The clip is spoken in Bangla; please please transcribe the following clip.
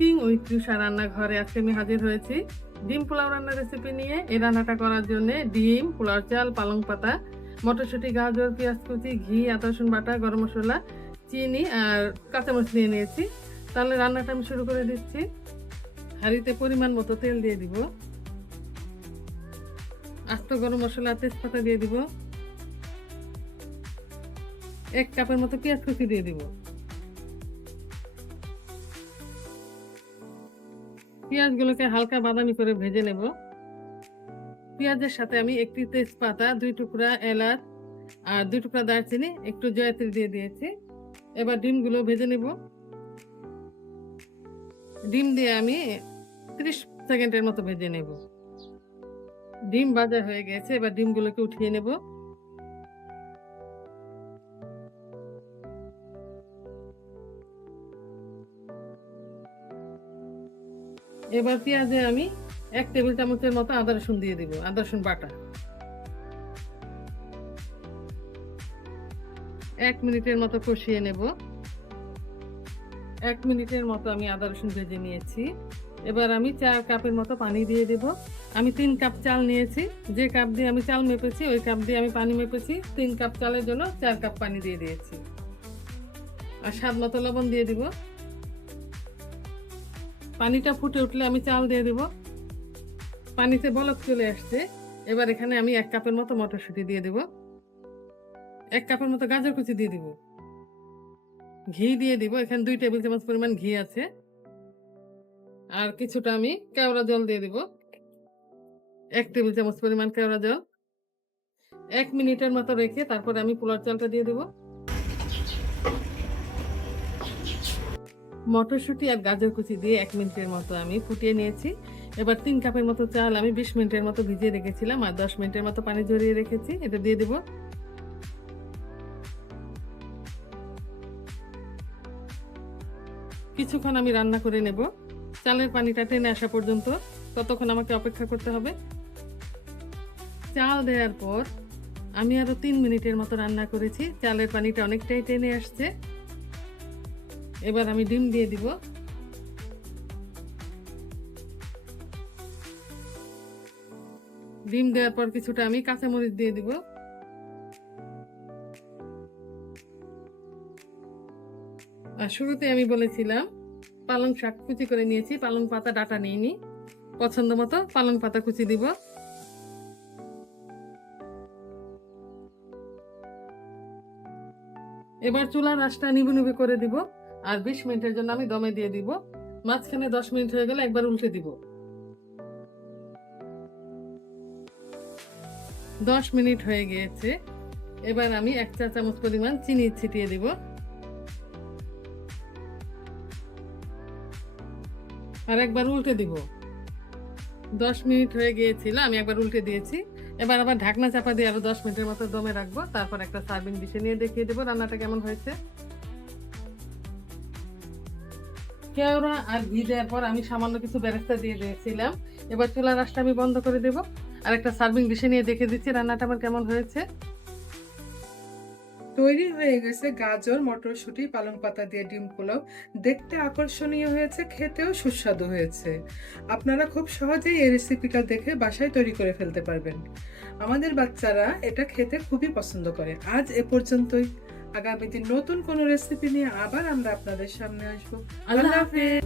কুকিং উইথ রুষা রান্নাঘরে আজকে আমি হাজির হয়েছি। ডিম পোলাও রান্নার রেসিপি নিয়ে, এই রান্নাটা করার জন্য ডিম পোলাও চাল, পালং পাতা, মটরশুঁটি, গাজর, পেঁয়াজ কুচি, ঘি আদা রসুন বাটা, গরম মশলা, চিনি আর কাঁচামরিচ নিয়ে নিয়েছি। তাহলে রান্নাটা আমি শুরু করে দিচ্ছি। হাঁড়িতে পরিমাণ মতো তেল দিয়ে দিব। আস্ত গরম মশলা তেজপাতা দিয়ে দিব। এক কাপের মতো পেঁয়াজ কুচি দিয়ে দিব। পেঁয়াজগুলোকে হালকা বাদামি করে ভেজে নেব। পেঁয়াজের সাথে আমি একটি তেজপাতা, দুই টুকরা এলাচ আর দুই টুকরা দারচিনি একটু জয়ত্রী দিয়ে দিয়েছি। এবার ডিমগুলো ভেজে নেব। ডিম দিয়ে আমি ত্রিশ সেকেন্ডের মতো ভেজে নেব। ডিম ভাজা হয়ে গেছে, এবার ডিমগুলোকে উঠিয়ে নেব। এবার পেঁয়াজে আমি এক টেবিল চামচের মতো আদা রসুন দিয়ে দিব, আদা রসুন বাটা। এক মিনিটের মতো কষিয়ে নেব। এক মিনিটের মতো আমি আদা রসুন ভেজে নিয়েছি। এবার আমি চার কাপের মতো পানি দিয়ে দেব। আমি তিন কাপ চাল নিয়েছি। যে কাপ দিয়ে আমি চাল মেপেছি, ওই কাপ দিয়ে আমি পানি মেপেছি। তিন কাপ চালের জন্য চার কাপ পানি দিয়ে দিয়েছি। আর স্বাদ মতো লবণ দিয়ে দিব। পানিটা ফুটে উঠলে আমি চাল দিয়ে দেব। পানিতে বলক চলে আসছে। এবার এখানে আমি এক কাপের মতো মটরশুঁটি দিয়ে দেব। এক কাপের মতো গাজর কুচি দিয়ে দিব। ঘি দিয়ে দিব। এখানে দুই টেবিল চামচ পরিমাণ ঘি আছে। আর কিছুটা আমি কেওড়া জল দিয়ে দিব। এক টেবিল চামচ পরিমাণ কেওড়া জল। এক মিনিটের মতো রেখে তারপরে আমি পোলার চালটা দিয়ে দিব। মটরশুঁটি আর গাজর কুচি দিয়ে এক মিনিটের মতো আমি ফুটিয়ে নিয়েছি। এবার তিন কাপের মতো চাল আমি বিশ মিনিটের মতো ভিজিয়ে রেখেছিলাম আর দশ মিনিটের মতো পানি ঝরিয়ে রেখেছি। এটা দিয়ে দেবো। কিছুক্ষণ আমি রান্না করে নেব। চালের পানিটা টেনে আসা পর্যন্ত ততক্ষণ আমাকে অপেক্ষা করতে হবে। চাল দেওয়ার পর আমি আরও তিন মিনিটের মতো রান্না করেছি। চালের পানিটা অনেকটাই টেনে আসছে। এবার আমি ডিম দিয়ে দিব। ডিম দেওয়ার পর কিছুটা আমি কাঁচামরিচ দিয়ে দিব। আর শুরুতে আমি বলেছিলাম, পালং শাক কুচি করে নিয়েছি, পালং পাতা ডাটা নিইনি। পছন্দ মতো পালং পাতা কুচি দিব। এবার চুলার আঁচটা নিবু নিবু করে দিব। আর বিশ মিনিটের জন্য আমি দমে দিয়ে দিব। মাঝখানে দশ মিনিট হয়ে গেলে একবার উল্টে দিব। দশ মিনিট হয়ে গিয়েছে। এবার আমি এক চা চামচ পরিমাণ চিনি ছিটিয়ে দিব। আর একবার উল্টে দিব। দশ মিনিট হয়ে গিয়েছিল, আমি একবার উল্টে দিয়েছি। এবার আবার ঢাকনা চাপা দিয়ে আরও দশ মিনিটের মতো দমে রাখব। তারপর একটা সার্ভিং ডিশে নিয়ে দেখিয়ে দেবো রান্নাটা কেমন হয়েছে। কেওড়া আর ঘি দেওয়ার পর আমি সামান্য কিছু বেরেস্তা দিয়ে দিয়েছিলাম। এবার চুলার রাসটা আমি বন্ধ করে দেব। আর একটা সার্ভিং ডিশে নিয়ে দেখে দিচ্ছি রান্নাটা আমার কেমন হয়েছে। তৈরি হয়ে গেছে গাজর, মটরশুঁটি, পালং পাতা দিয়ে ডিম পোলাও। দেখতে আকর্ষণীয় হয়েছে, খেতেও সুস্বাদু হয়েছে। আপনারা খুব সহজেই এই রেসিপিটা দেখে বাসায় তৈরি করে ফেলতে পারবেন। আমাদের বাচ্চারা এটা খেতে খুবই পছন্দ করে। আজ এ পর্যন্তই। আগামী দিন নতুন কোনো রেসিপি নিয়ে আবার আমরা আপনাদের সামনে আসব। আল্লাহ হাফেজ।